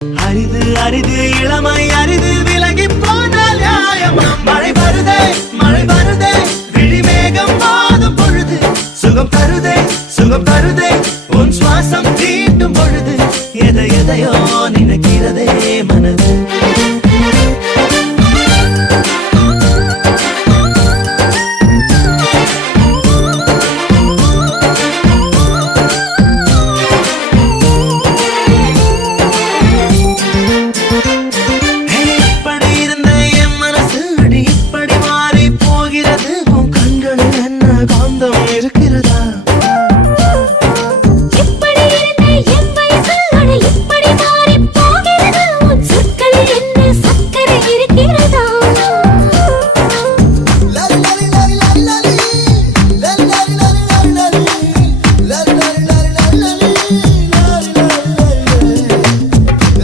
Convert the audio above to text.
அரிது அரிது இளமை அரிது விலகி போனால் நியாயமா? மழை வருதே விழிமேகம் வாதும் பொழுது சுகம் தருதே உன் சுவாசம் தீட்டும் பொழுது எதையோ